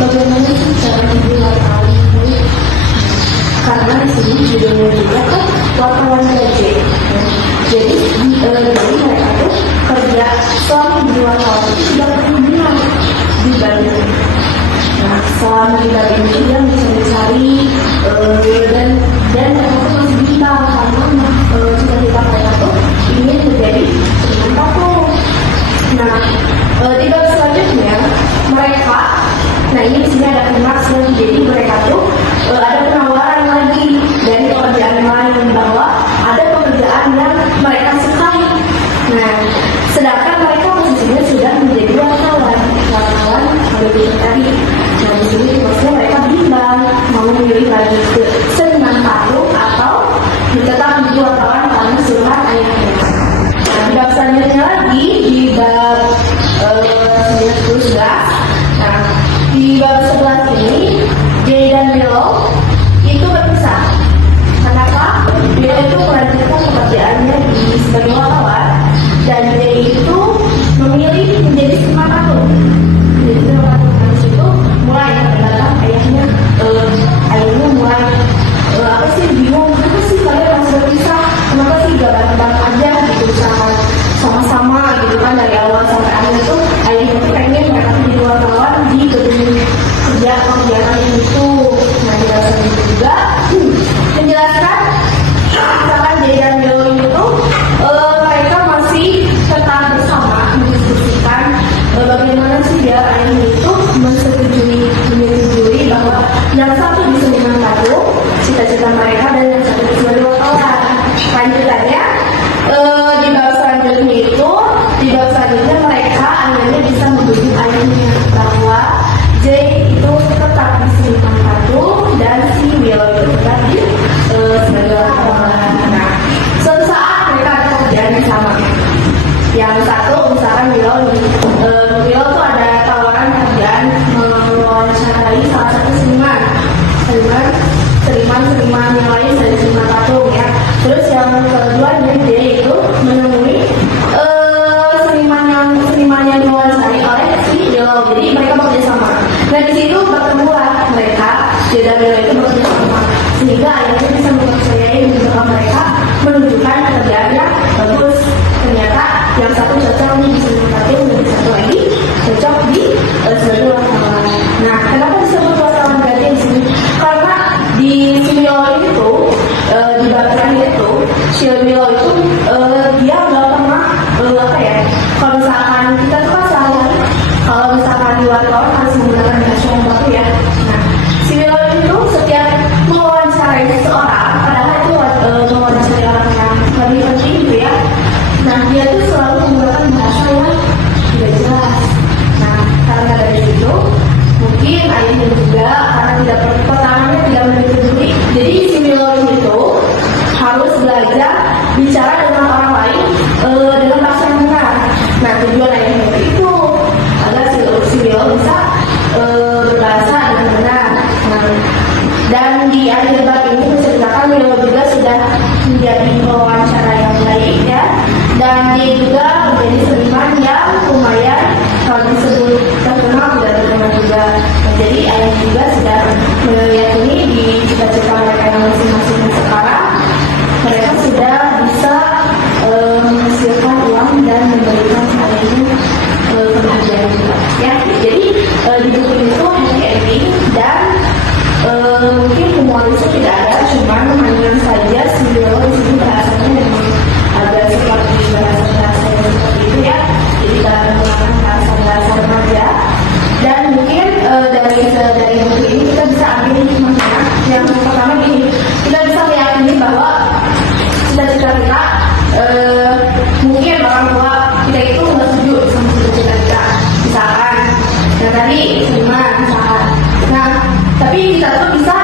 bagaimana sih cara membuat kali ini? Karena di sini judulnya juga kan wartawan gadget. Jadi mereka tuh kerja selama di wartawan itu sudah berhubungan di Bandung. Nah, selama di Bandung itu dia bisa mencari dan mereka tuh masih bintang karena cita-cita mereka tuh ingin menjadi seniman tatung. Nah, di bab selanjutnya mereka, nah ini di sini ada klimaks, jadi mereka tuh ada penawaran lagi dari pekerjaan lain bahwa ada pekerjaan yang mereka sukai. Nah, sedangkan mereka posisinya sudah menjadi wartawan lebih tadi. Nah, di sini maksudnya mereka bimbang mau memilih lagi ke seniman tatung atau tetap menjadi wartawan karena suruhan ayahnya. Nah, di bab selanjutnya lagi di bab 11. Nah, di bab 11 ini Jay dan Milo itu berpisah. Kenapa? Milo itu melanjutkan pekerjaannya sebagai wartawan dan Jay itu memilih menjadi seniman tatung. Jadi seniman tatung itu mulai datang ayahnya mulai apa sih bingung, kenapa sih kalian masih berpisah? Kenapa sih gak bareng-bareng aja gitu sama-sama gitu kan dari awal sampai akhir itu ayahnya tuh pengen mereka jadi wartawan di gedung kerja pekerjaan itu. Nah, di dalam itu juga menjelaskan misalkan Jay dan Milo itu mereka masih tetap bersama mendiskusikan bagaimana sih ya ayahnya itu menyetujui bahwa yang satu bisa seniman tatung cita-cita mereka dan yang satu sebagai wartawan. Lanjutannya di bab selanjutnya mereka akhirnya bisa membujuk ayahnya bahwa Jay itu tetap di seniman tatung dan si Milo itu tetap di sebagai wartawan. Nah, suatu saat mereka ada pekerjaan yang sama. Yang satu misalkan Milo tuh ada tawaran pekerjaan mewawancarai salah satu seniman yang lain dari seniman tatung ya. Terus yang kedua dia itu menemui seniman yang diwawancari oleh si Milo. Jadi mereka bekerja sama. Nah, di situ bertemulah mereka, Jay dan Milo itu bekerja sama sehingga akhirnya bisa mempercayai bahwa mereka menunjukkan pekerjaan yang bagus. Ternyata yang satu cocok nih di seniman tatung, dan satu lagi cocok di sebagai wartawan. Nah, kenapa disebut wartawan gadget di sini? Karena di Milo itu di bab terakhir itu Milo itu dia nggak pernah kalau misalkan kita tuh kan sehari-hari kalau misalkan di wartawan harus menggunakan bahasa yang baku ya. Nah, si Milo itu setiap mewawancarai seseorang, padahal itu mewawancarai orang yang lebih penting gitu ya. Nah, dia tuh selalu menggunakan bahasa yang tidak jelas. Nah, karena dari situ mungkin ayahnya juga karena pertamanya tidak menyetujui, jadi si Milo itu harus belajar bicara dengan orang lain dengan bahasa yang benar. Nah, tujuan ayahnya itu agar si Milo bisa berbahasa dengan benar. Nah, dan di akhir bab ini menceritakan Milo juga sudah menjadi pewawancara yang baik ya, dan dia juga menjadi seniman yang lumayan kalau disebut terkenal sudah terkenal juga. Nah, jadi ayah juga sudah meyakini di cita-cita mereka yang masing-masing sekarang mereka sudah bisa menghasilkan uang dan memberikan ayahnya kebahagiaan juga ya. Jadi di buku itu happy ending dan mungkin humorisnya tidak ada, cuman hanya saja si Milo di sini bahasanya memang agak seperti bahasa yang seperti itu ya. Jadi dalam menggunakan bahasa remaja dan mungkin dari buku ini kita bisa ambil hikmahnya. Yang pertama gini, kita bisa meyakini bahwa cita-cita kita mungkin orang tua kita itu nggak setuju sama cita-cita kita, misalkan yang tadi seniman misalkan. Nah, tapi kita tuh bisa